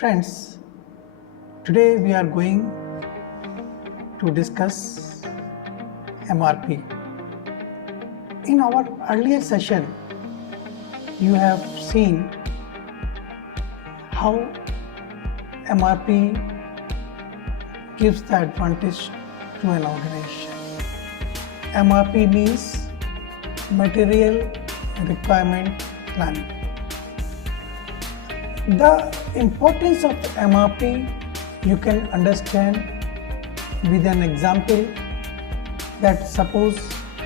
Friends, today we are going to discuss MRP. In our earlier session, you have seen how MRP gives the advantage to an organization. MRP means Material Requirement Planning. The importance of MRP you can understand with an example that suppose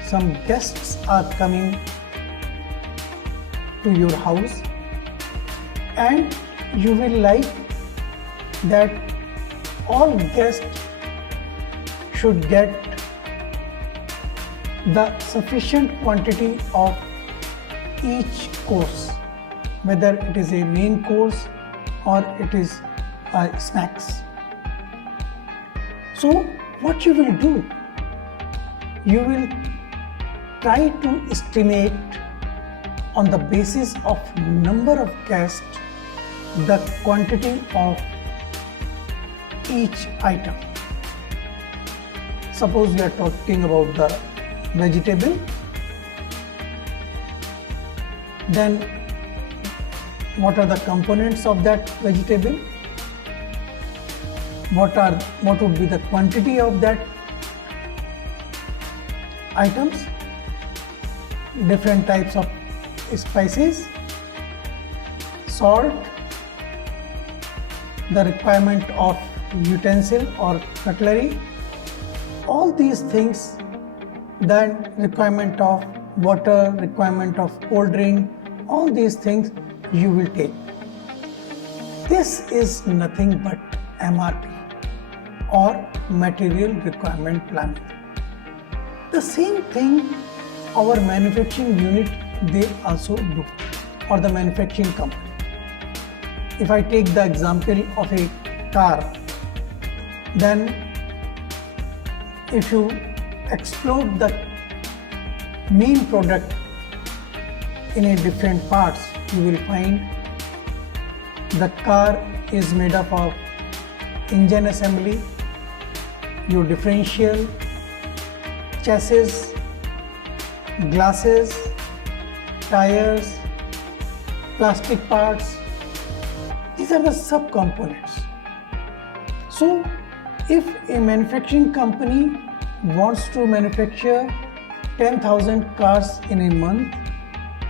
some guests are coming to your house and you will like that all guests should get the sufficient quantity of each course, whether it is a main course or it is snacks. So what you will do, you will try to estimate on the basis of number of guests the quantity of each item. Suppose we are talking about the vegetable, then what are the components of that vegetable? What would be the quantity of that items? Different types of spices, salt, the requirement of utensil or cutlery, all these things, then requirement of water, requirement of cold drink, all these things you will take. This is nothing but MRP or Material Requirement Planning. The same thing our manufacturing unit they also do, or the manufacturing company. If I take the example of a car, then if you explode the main product in a different parts, you will find the car is made up of engine assembly, your differential, chassis, glasses, tires, plastic parts. These are the sub-components. So if a manufacturing company wants to manufacture 10,000 cars in a month,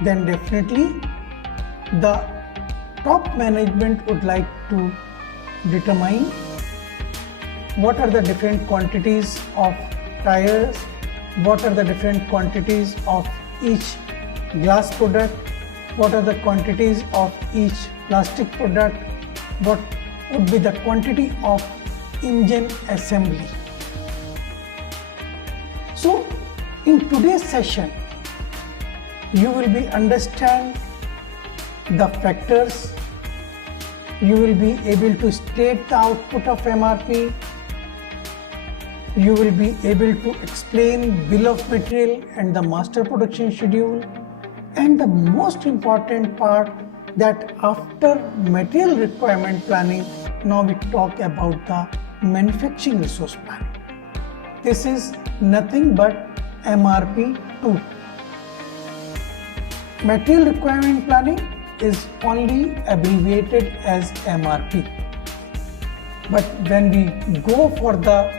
then definitely the top management would like to determine what are the different quantities of tires, what are the different quantities of each glass product, what are the quantities of each plastic product, what would be the quantity of engine assembly. So in today's session, you will be understand the factors, you will be able to state the output of MRP, you will be able to explain bill of material and the master production schedule, and the most important part that after material requirement planning, now we talk about the manufacturing resource planning. This is nothing but MRP 2. Material requirement planning is only abbreviated as MRP. But when we go for the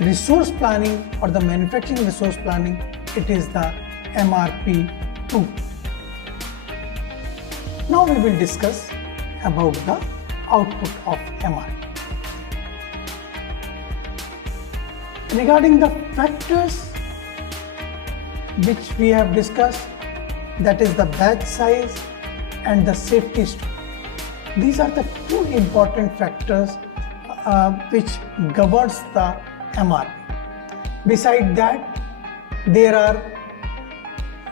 resource planning or the manufacturing resource planning, it is the MRP 2. Now we will discuss about the output of MRP. Regarding the factors which we have discussed, that is the batch size and the safety stock. These are the two important factors which governs the MRP. Beside that, there are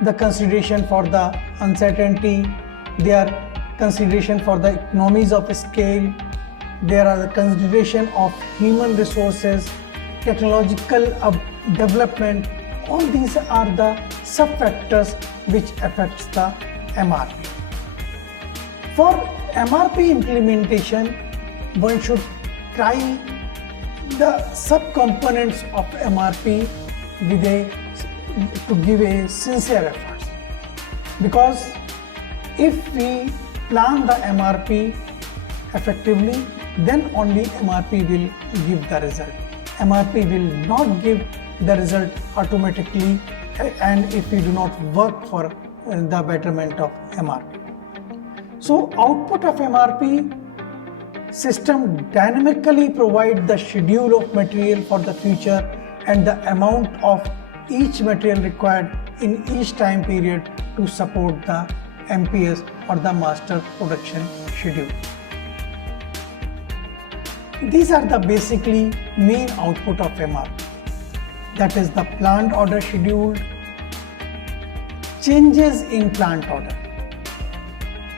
the consideration for the uncertainty, there are consideration for the economies of scale, there are the consideration of human resources, technological development. All these are the sub-factors which affects the MRP. For MRP implementation, one should try the sub-components of MRP to give a sincere effort. Because if we plan the MRP effectively, then only MRP will give the result. MRP will not give the result automatically, and if we do not work for the betterment of MRP. So output of MRP system dynamically provide the schedule of material for the future and the amount of each material required in each time period to support the MPS or the master production schedule. These are the basically main output of MRP. That is the plant order schedule, changes in plant order,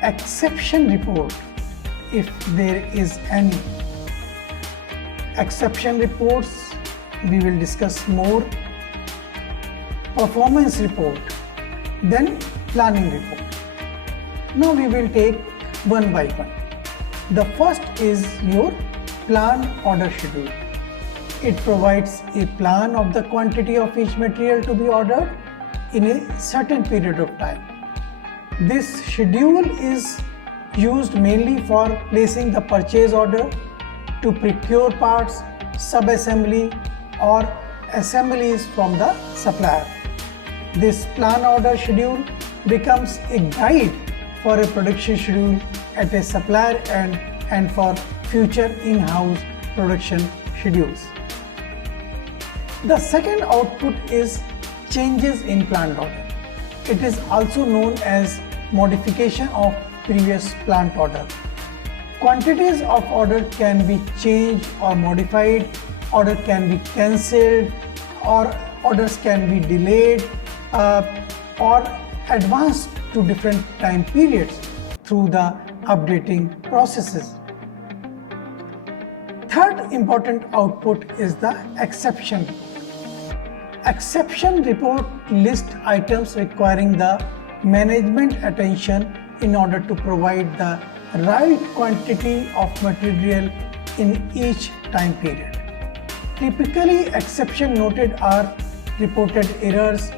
exception report if there is any. Exception reports we will discuss more, performance report, then planning report. Now we will take one by one. The first is your plan order schedule. It provides a plan of the quantity of each material to be ordered in a certain period of time. This schedule is used mainly for placing the purchase order, to procure parts, sub-assembly or assemblies from the supplier. This plan order schedule becomes a guide for a production schedule at a supplier end and for future in-house production schedules. The second output is changes in plant order. It is also known as modification of previous plant order. Quantities of order can be changed or modified, order can be cancelled, or orders can be delayed or advanced to different time periods through the updating processes. Third important output is the exception report. Exception report lists items requiring the management attention in order to provide the right quantity of material in each time period. Typically, exception noted are reported errors,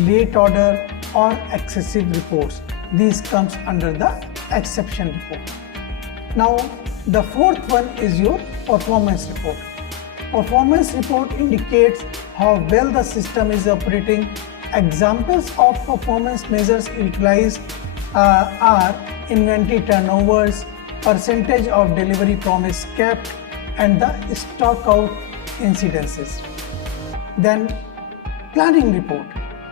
late order or excessive reports. These comes under the exception report. Now, the fourth one is your performance report. Performance report indicates how well the system is operating. Examples of performance measures utilized are inventory turnovers, percentage of delivery promise kept, and the stock out incidences. Then planning report.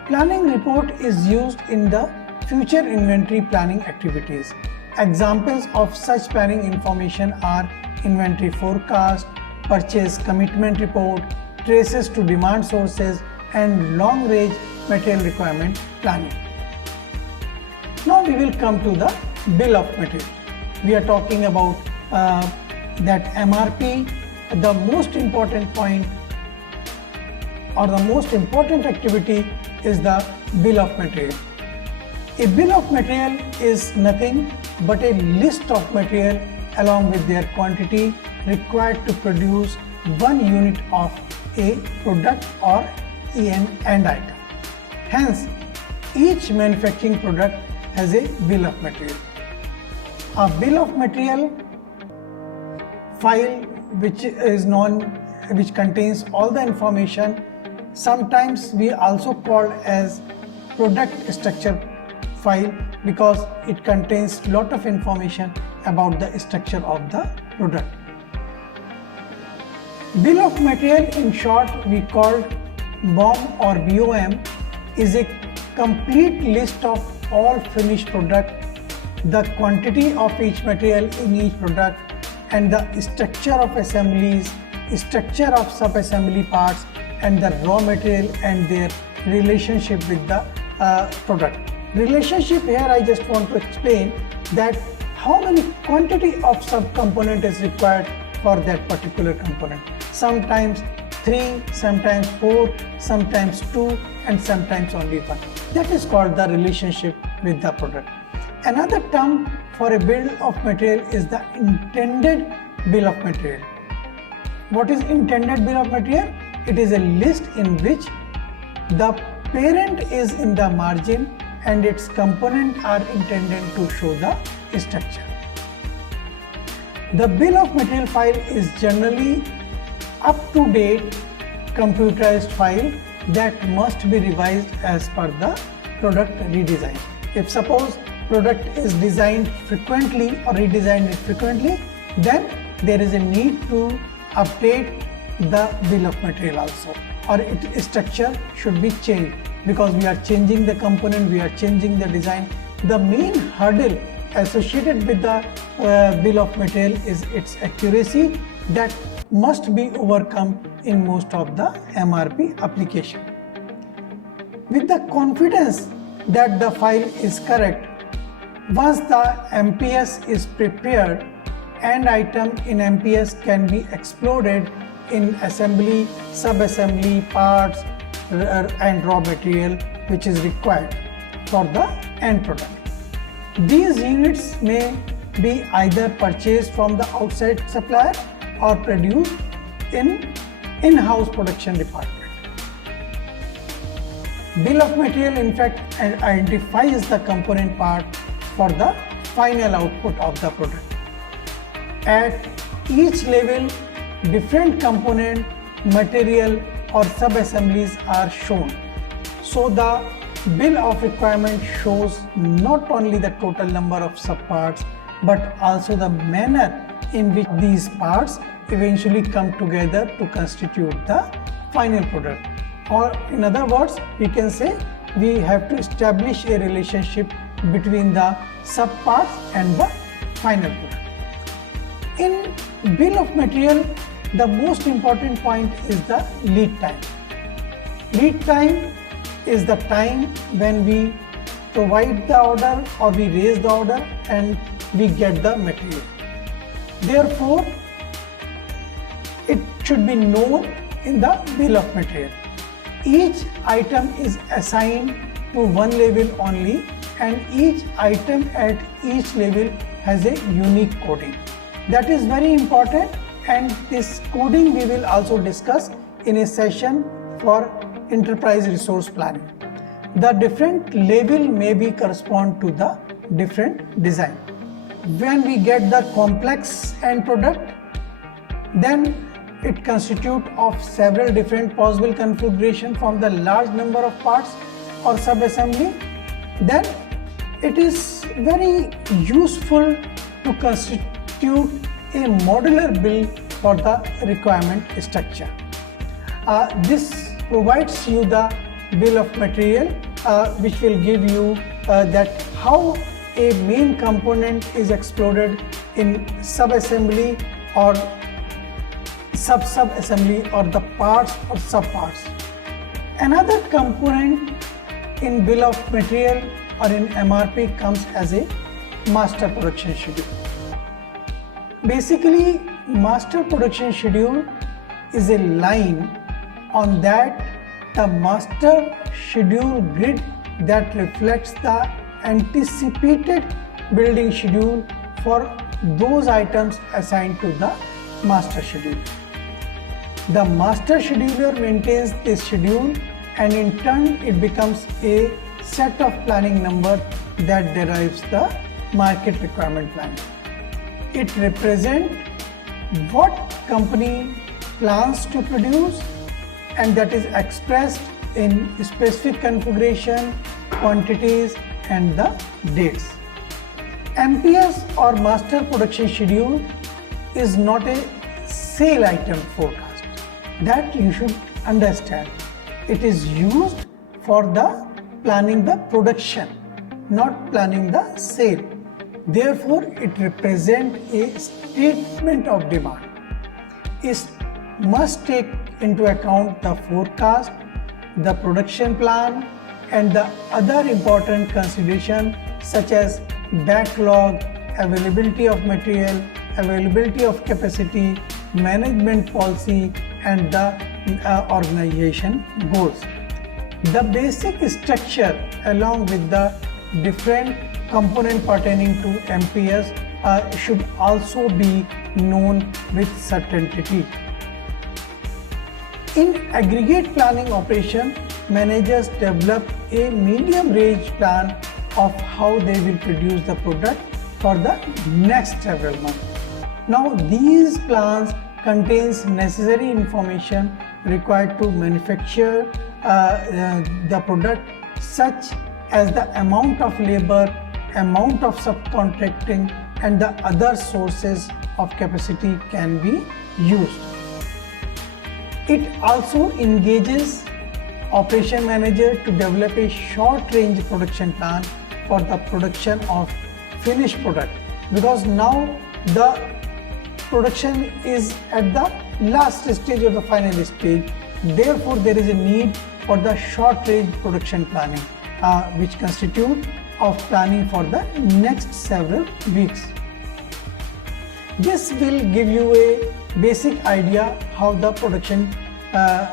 Planning report is used in the future inventory planning activities. Examples of such planning information are inventory forecast, purchase commitment report, traces to demand sources, and long range material requirement planning. Now we will come to the bill of material. We are talking about that MRP. The most important point or the most important activity is the bill of material. A bill of material is nothing but a list of material along with their quantity required to produce one unit of a product or end item. Hence, each manufacturing product has a bill of material. A bill of material file which contains all the information. Sometimes we also call as product structure file because it contains lot of information about the structure of the product. Bill of material, in short we call BOM or BOM, is a complete list of all finished product, the quantity of each material in each product, and the structure of assemblies, structure of sub-assembly parts, and the raw material and their relationship with the product. Relationship here I just want to explain that how many quantity of sub-component is required for that particular component. Sometimes 3, sometimes 4, sometimes 2, and sometimes only 1. That is called the relationship with the product. Another term for a bill of material is the intended bill of material. What is intended bill of material? It is a list in which the parent is in the margin and its components are intended to show the structure. The bill of material file is generally up-to-date computerized file that must be revised as per the product redesign. If suppose product is designed frequently or redesigned frequently, then there is a need to update the bill of material also, or its structure should be changed because we are changing the component, we are changing the design. The main hurdle associated with the bill of material is its accuracy that must be overcome in most of the MRP application. With the confidence that the file is correct, once the MPS is prepared, end item in MPS can be exploded in assembly, sub-assembly, parts and raw material which is required for the end product. These units may be either purchased from the outside supplier or produced in in-house production department. Bill of material in fact identifies the component part for the final output of the product. At each level, different component, material or sub-assemblies are shown. So the bill of requirement shows not only the total number of subparts but also the manner in which these parts eventually come together to constitute the final product. Or in other words, we can say we have to establish a relationship between the subparts and the final product. In bill of material, the most important point is the lead time. Lead time is the time when we provide the order or we raise the order and we get the material. Therefore, it should be known in the bill of material. Each item is assigned to one level only and each item at each level has a unique coding. That is very important, and this coding we will also discuss in a session for enterprise resource planning. The different level may be correspond to the different design. When we get the complex end product, then it constitutes of several different possible configuration from the large number of parts or sub-assembly. Then it is very useful to constitute a modular bill for the requirement structure. This provides you the bill of material which will give you that how a main component is exploded in sub-assembly or sub-assembly or the parts or sub-parts. Another component in bill of material or in MRP comes as a master production schedule. Basically, master production schedule is a line on that the master schedule grid that reflects the anticipated building schedule for those items assigned to the master schedule. The master scheduler maintains this schedule and in turn it becomes a set of planning number that derives the market requirement plan. It represents what company plans to produce and that is expressed in specific configuration, quantities and the dates. MPS or master production schedule is not a sale item forecast. That you should understand. It is used for the planning the production, not planning the sale. Therefore, it represents a statement of demand. It must take into account the forecast, the production plan, and the other important considerations such as backlog, availability of material, availability of capacity, management policy, and the organization goals. The basic structure along with the different component pertaining to MPS should also be known with certainty. In aggregate planning operation, managers develop a medium range plan of how they will produce the product for the next several months. Now these plans contains necessary information required to manufacture the product, such as the amount of labor, amount of subcontracting, and the other sources of capacity can be used. It also engages operation manager to develop a short range production plan for the production of finished product, because now the production is at the last stage or the final stage. Therefore, there is a need for the short range production planning, which constitute of planning for the next several weeks. This will give you a basic idea how the production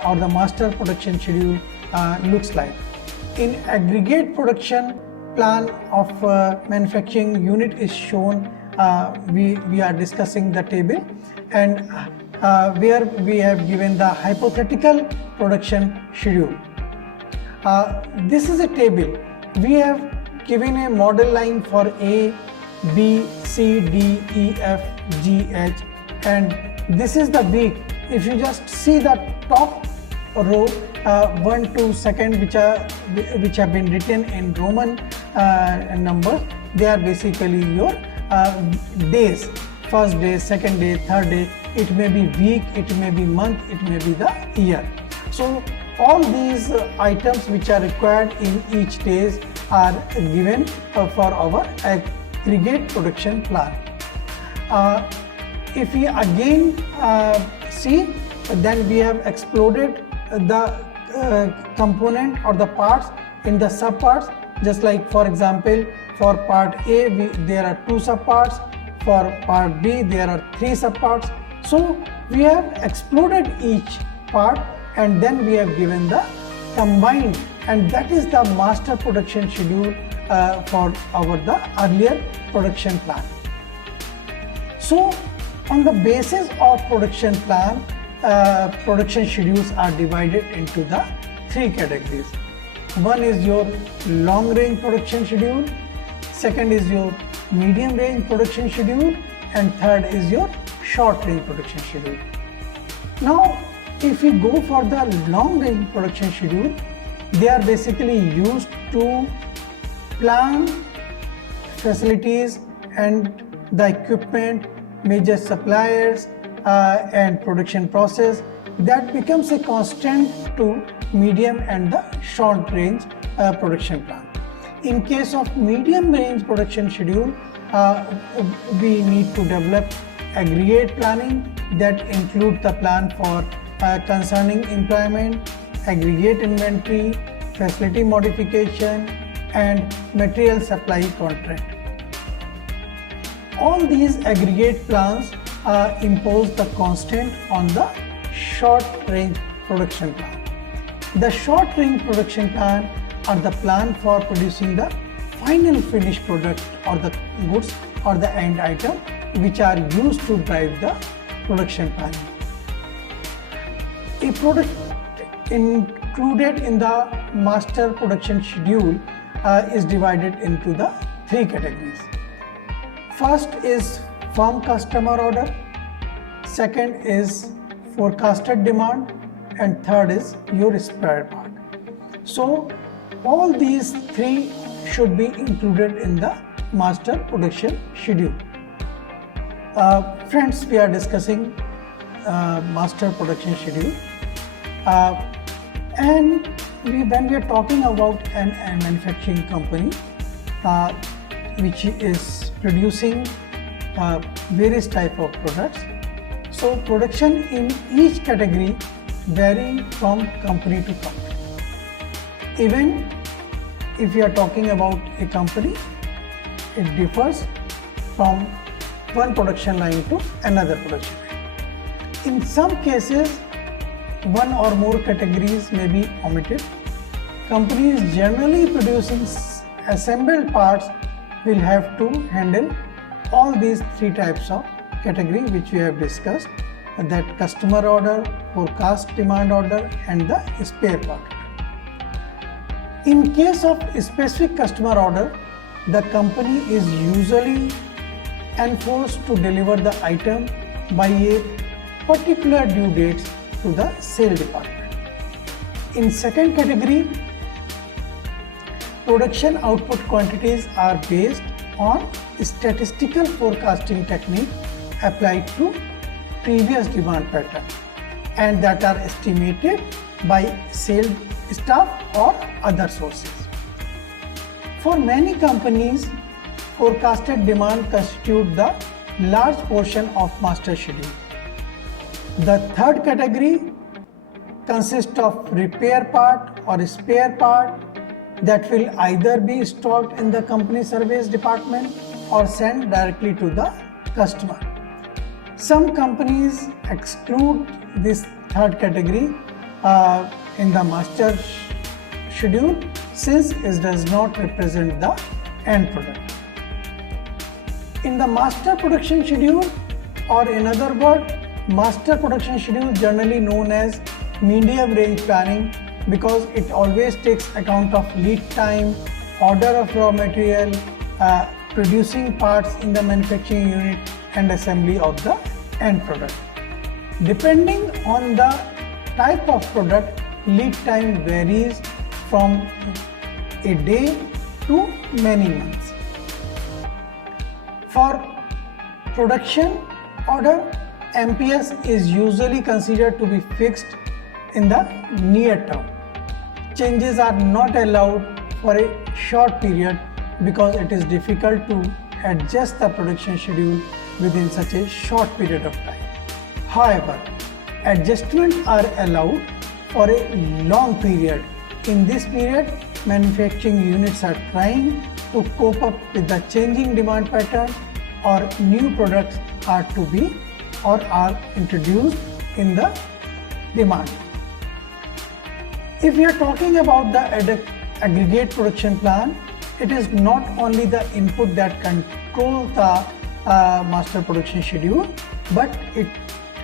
or the master production schedule looks like. In aggregate production plan of manufacturing unit is shown. We are discussing the table, and where we have given the hypothetical production schedule. This is a table. We have given a model line for A, B, C, D, E, F, G, H, and this is the week. If you just see the top row, 1 to 2nd, which have been written in Roman numbers, they are basically your days. First day, second day, third day. It may be week, it may be month, it may be the year. So all these items which are required in each days are given for our aggregate production plan. If we again see, then we have exploded the component or the parts in the subparts. Just like, for example, for part A there are 2 subparts, for part B there are 3 subparts. So we have exploded each part, and then we have given the combined, and that is the master production schedule for the earlier production plan. So on the basis of production plan, production schedules are divided into the 3 categories. One is your long range production schedule, second is your medium range production schedule, and third is your short range production schedule. Now if we go for the long range production schedule, they are basically used to plan facilities and the equipment, major suppliers, and production process that becomes a constant to medium and the short range production plan. In case of medium range production schedule, we need to develop aggregate planning that include the plan for concerning employment, aggregate inventory, facility modification, and material supply contract. All these aggregate plans impose the constant on the short range production plan. The short range production plan are the plan for producing the final finished product or the goods or the end item which are used to drive the production planning. A product included in the master production schedule is divided into the 3 categories. First is firm customer order, second is forecasted demand, and third is your spare part. So all these 3 should be included in the master production schedule. Friends, we are discussing master production schedule, and when we are talking about a manufacturing company which is producing various type of products, so production in each category vary from company to company. Even if we are talking about a company, it differs from one production line to another production line. In some cases, one or more categories may be omitted. Companies generally producing assembled parts will have to handle all these three types of category which we have discussed, that customer order, forecast demand order and the spare part. In case of specific customer order, the company is usually enforced to deliver the item by a particular due dates to the sale department. In second category, production output quantities are based on statistical forecasting technique applied to previous demand pattern and that are estimated by sales staff or other sources. For many companies, forecasted demand constitutes the large portion of master schedule. The third category consists of repair part or spare part that will either be stocked in the company service department or sent directly to the customer. Some companies exclude this third category in the master schedule since it does not represent the end product. In the master production schedule, or in other words, master production schedule generally known as medium range planning because it always takes account of lead time, order of raw material, producing parts in the manufacturing unit and assembly of the end product. Depending on the type of product, lead time varies from a day to many months. For production order, MPS is usually considered to be fixed in the near term. Changes are not allowed for a short period because it is difficult to adjust the production schedule within such a short period of time. However, adjustments are allowed for a long period. In this period, manufacturing units are trying to cope up with the changing demand pattern or new products are to be or are introduced in the demand. If we are talking about the aggregate production plan, it is not only the input that controls the master production schedule, but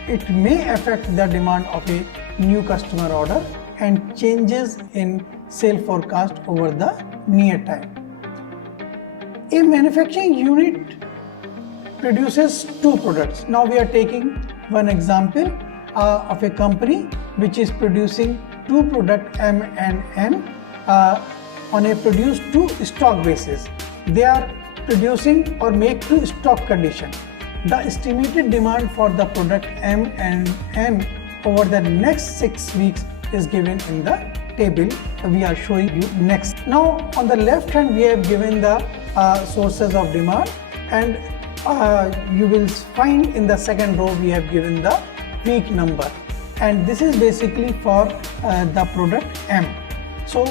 it may affect the demand of a new customer order and changes in sale forecast over the near time. A manufacturing unit produces two products. Now we are taking one example of a company which is producing two products M and N on a produce to stock basis. They are producing or make to stock condition. The estimated demand for the product M and N over the next 6 weeks is given in the table we are showing you next. Now on the left hand we have given the sources of demand, and you will find in the second row we have given the week number, and this is basically for the product M. So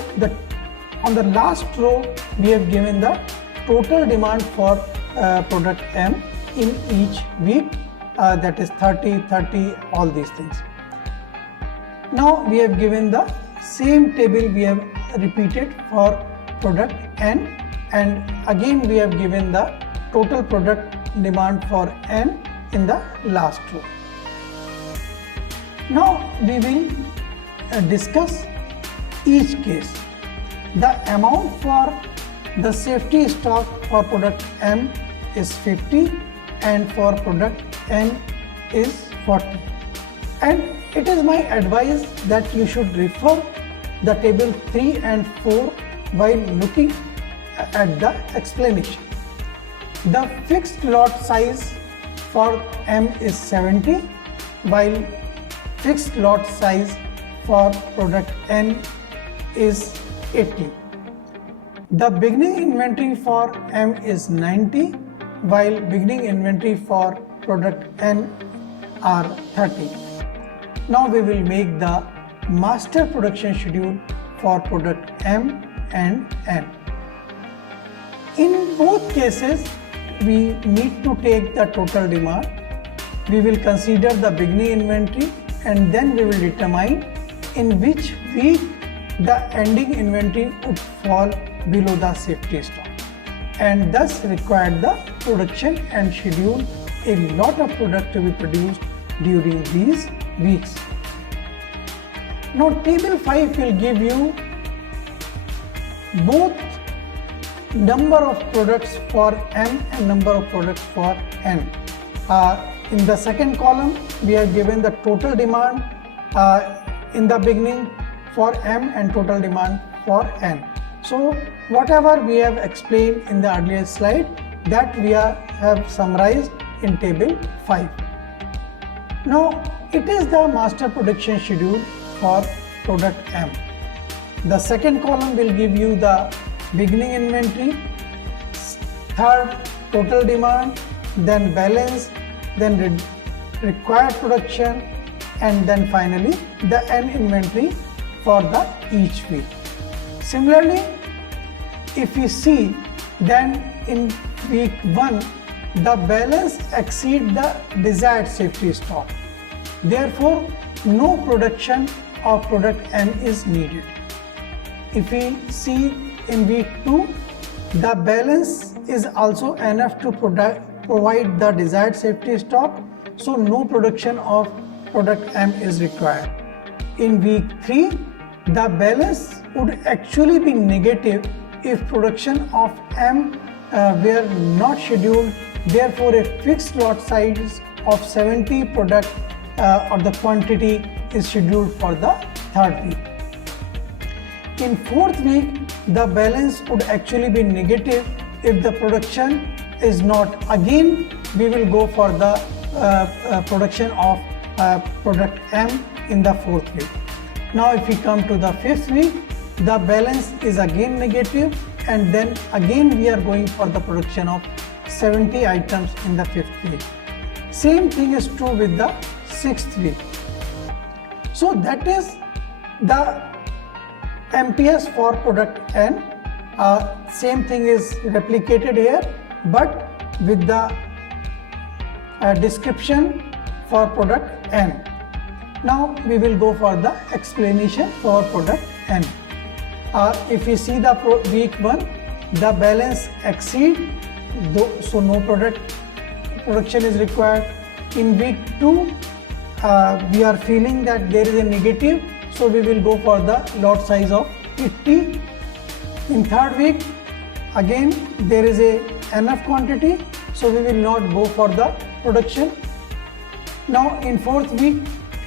on the last row we have given the total demand for product M in each week, that is 30, all these things. Now we have given the same table we have repeated for product N, and again we have given the total product demand for N in the last row. Now we will discuss each case. The amount for the safety stock for product M is 50 and for product N is 40. And it is my advice that you should refer the table 3 and 4 while looking at the explanation. The fixed lot size for M is 70 while fixed lot size for product N is 80. The beginning inventory for M is 90 while beginning inventory for product N are 30. Now we will make the master production schedule for product M and N. In both cases, we need to take the total demand. We will consider the beginning inventory and then we will determine in which week the ending inventory would fall below the safety stock. and thus required the production and schedule a lot of product to be produced during these weeks. Now table 5 will give you both number of products for M and number of products for N. In the second column, we have given the total demand in the beginning for M and total demand for N. So whatever we have explained in the earlier slide, that we have summarized in table 5. Now it is the master production schedule for product M. The second column will give you the beginning inventory, third total demand, then balance, then required production, and then finally the end inventory for the each week. Similarly, if we see, then in week 1 the balance exceed the desired safety stock. Therefore, no production of product N is needed. If we see in week 2, the balance is also enough to provide the desired safety stock, so no production of product M is required. In week 3, the balance would actually be negative if production of M were not scheduled. Therefore, a fixed lot size of 70 product or the quantity is scheduled for the third week. In fourth week, the balance would actually be negative if the production is not. Again, we will go for the production of product M in the fourth week. Now if we come to the fifth week, the balance is again negative, and then again we are going for the production of 70 items in the fifth week. Same thing is true with the sixth week. So that is the MPS for product N. Same thing is replicated here, but with the description for product N. Now we will go for the explanation for product N. If we see the week 1, the balance exceed, so no production is required. In week 2, we are feeling that there is a negative, so we will go for the lot size of 80. In third week, again there is a enough quantity, so we will not go for the production. Now in fourth week,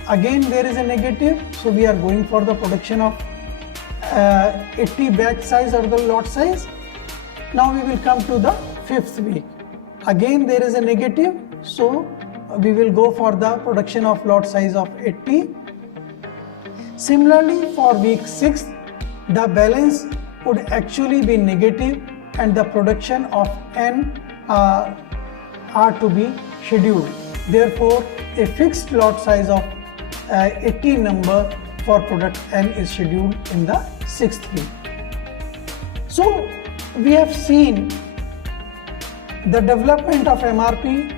again there is a negative, so we are going for the production of 80 batch size or the lot size. Now we will come to the fifth week. Again there is a negative, so we will go for the production of lot size of 80. Similarly, for week 6, the balance would actually be negative and the production of N are to be scheduled. Therefore, a fixed lot size of 80 number for product N is scheduled in the sixth week. So we have seen the development of MRP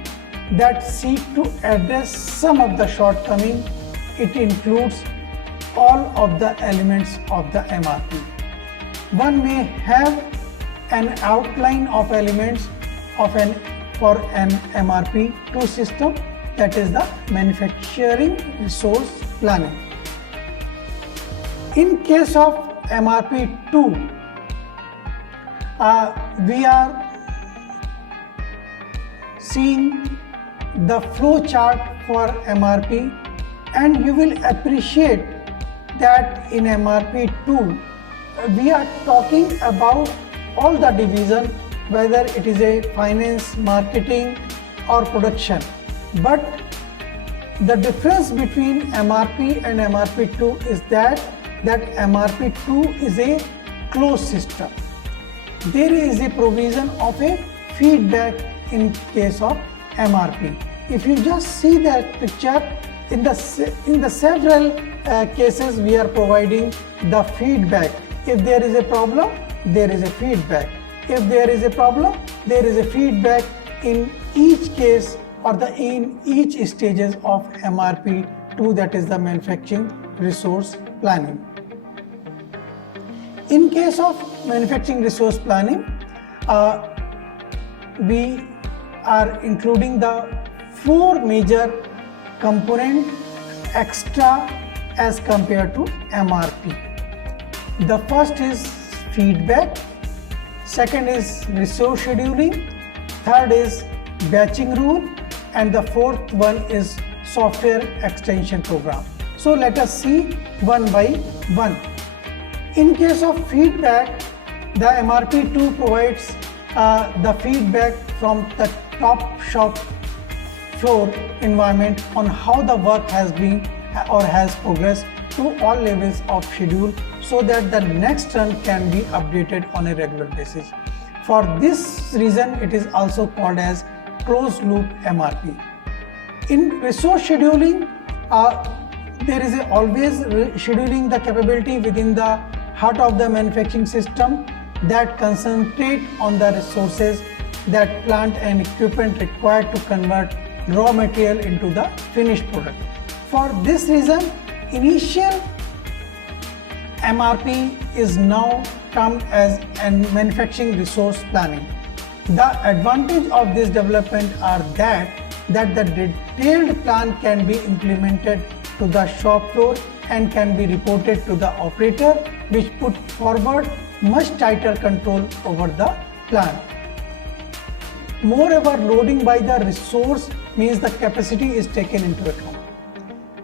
that seek to address some of the shortcomings. It includes all of the elements of the MRP. One may have an outline of elements of for an MRP2 system, that is the manufacturing resource planning. In case of MRP2, we are seeing the flow chart for MRP, and you will appreciate that in MRP2 we are talking about all the division, whether it is a finance, marketing or production. But the difference between MRP and MRP2 is that MRP2 is a closed system. There is a provision of a feedback in case of MRP. If you just see that picture, in the several cases we are providing the feedback. If there is a problem, there is a feedback. If there is a problem, there is a feedback in each case or in each stages of MRP2, that is the manufacturing resource planning. In case of manufacturing resource planning, we are including the 4 major component extra as compared to MRP. The first is feedback, second is resource scheduling, third is batching rule, and the fourth one is software extension program. So let us see one by one. In case of feedback, the MRP2 provides the feedback from the top shop floor environment on how the work has been or has progressed to all levels of schedule, so that the next run can be updated on a regular basis. For this reason, it is also called as closed loop MRP. In resource scheduling, there is always scheduling the capability within the heart of the manufacturing system that concentrate on the resources that plant and equipment required to convert raw material into the finished product. For this reason, initial MRP is now termed as manufacturing resource planning. The advantage of this development are that the detailed plan can be implemented to the shop floor and can be reported to the operator, which put forward much tighter control over the plan. Moreover, loading by the resource means the capacity is taken into account.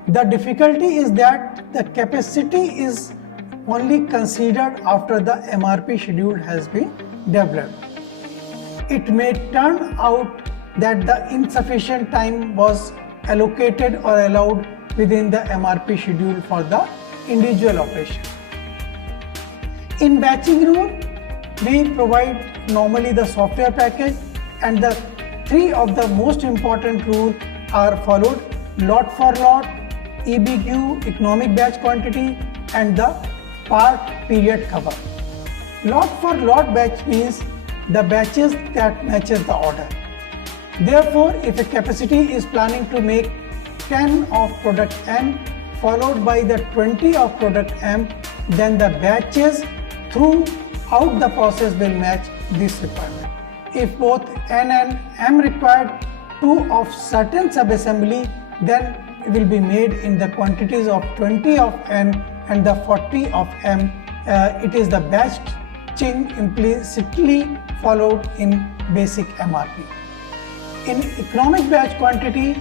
The difficulty is that the capacity is only considered after the MRP schedule has been developed. It may turn out that the insufficient time was allocated or allowed within the MRP schedule for the individual operation. In batching rule, we provide normally the software package, and the 3 of the most important rules are followed: lot for lot, EBQ, economic batch quantity, and the part period cover. Lot for lot batch means the batches that matches the order. Therefore, if a capacity is planning to make 10 of product M followed by the 20 of product M, then the batches throughout the process will match this requirement. If both N and M required 2 of certain subassembly, then it will be made in the quantities of 20 of N and the 40 of M. It is the batching implicitly followed in basic MRP. In economic batch quantity,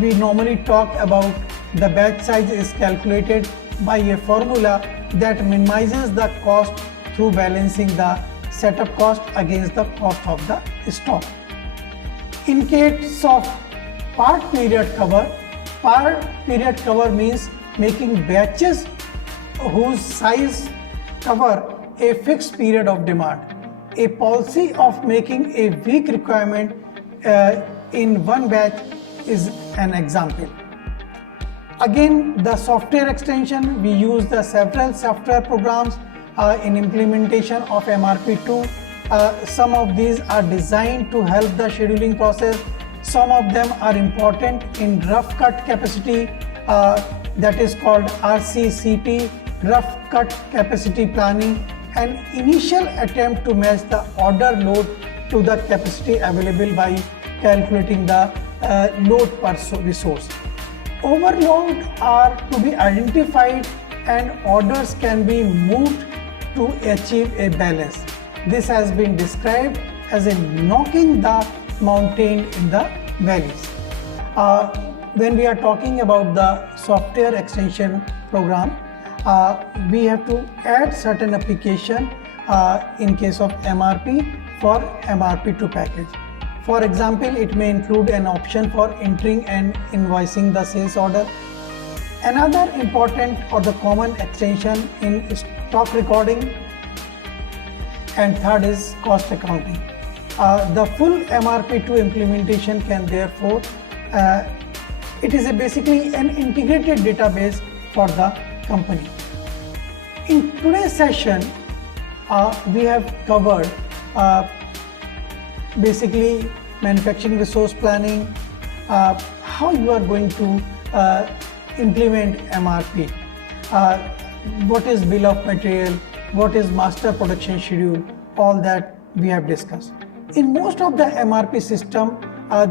we normally talk about the batch size is calculated by a formula that minimizes the cost through balancing the setup cost against the cost of the stock. In case of part period cover means making batches whose size cover a fixed period of demand. A policy of making a weak requirement in one batch is an example. Again, the software extension, we use the several software programs in implementation of MRP2. Some of these are designed to help the scheduling process. Some of them are important in rough cut capacity, that is called RCCP, rough cut capacity planning, an initial attempt to match the order load to the capacity available by calculating the load per resource. Overload are to be identified and orders can be moved to achieve a balance. This has been described as a knocking the mountain in the valleys. When we are talking about the software extension program, we have to add certain application in case of MRP for MRP2 package. For example, it may include an option for entering and invoicing the sales order. Another important or the common extension in stock recording, and third is cost accounting. The full MRP2 implementation can therefore, it is basically an integrated database for the company. In today's session, we have covered basically manufacturing resource planning, how you are going to implement MRP, what is bill of material, what is master production schedule, all that we have discussed. In most of the MRP system,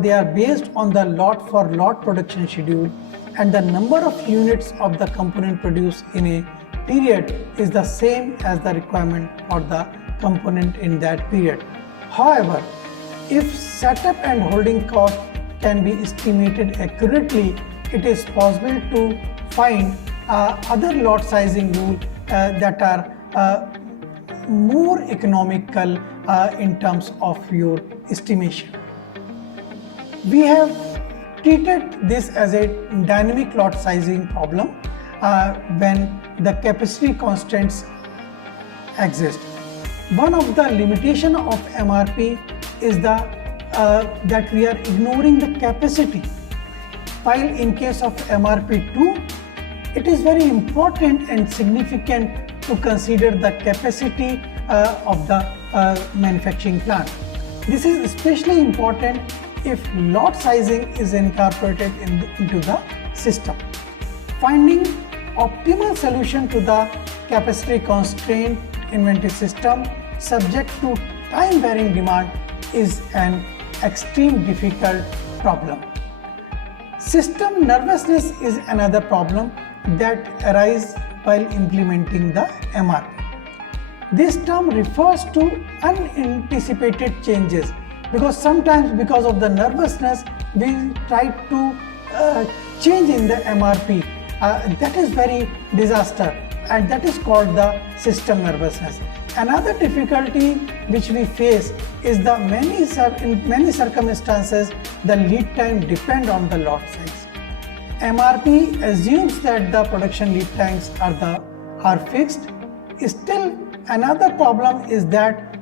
they are based on the lot for lot production schedule, and the number of units of the component produced in a period is the same as the requirement for the component in that period. However, if setup and holding cost can be estimated accurately, it is possible to find other lot sizing rules that are more economical in terms of your estimation. We have treated this as a dynamic lot sizing problem when the capacity constraints exist. One of the limitations of MRP is that we are ignoring the capacity. While in case of MRP2, it is very important and significant to consider the capacity of the manufacturing plant. This is especially important if lot sizing is incorporated into the system. Finding optimal solution to the capacity constraint inventory system subject to time varying demand is an extreme difficult problem. System nervousness is another problem that arises while implementing the MRP. This term refers to unanticipated changes, because sometimes because of the nervousness we try to change in the MRP. That is very disaster, and that is called the system nervousness. Another difficulty which we face is in many circumstances the lead time depend on the lot size. MRP assumes that the production lead times are fixed. Still, another problem is that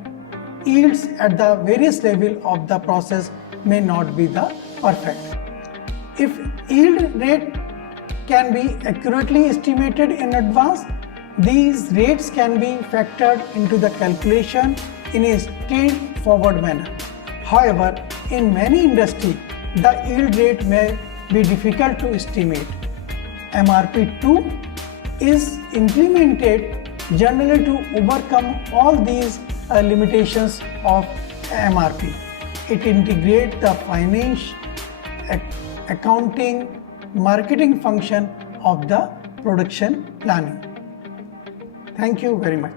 yields at the various level of the process may not be the perfect. If yield rate can be accurately estimated in advance, these rates can be factored into the calculation in a straightforward manner. However, in many industries, the yield rate may be difficult to estimate. MRP2 is implemented generally to overcome all these limitations of MRP. It integrates the finance, accounting, marketing function of the production planning. Thank you very much.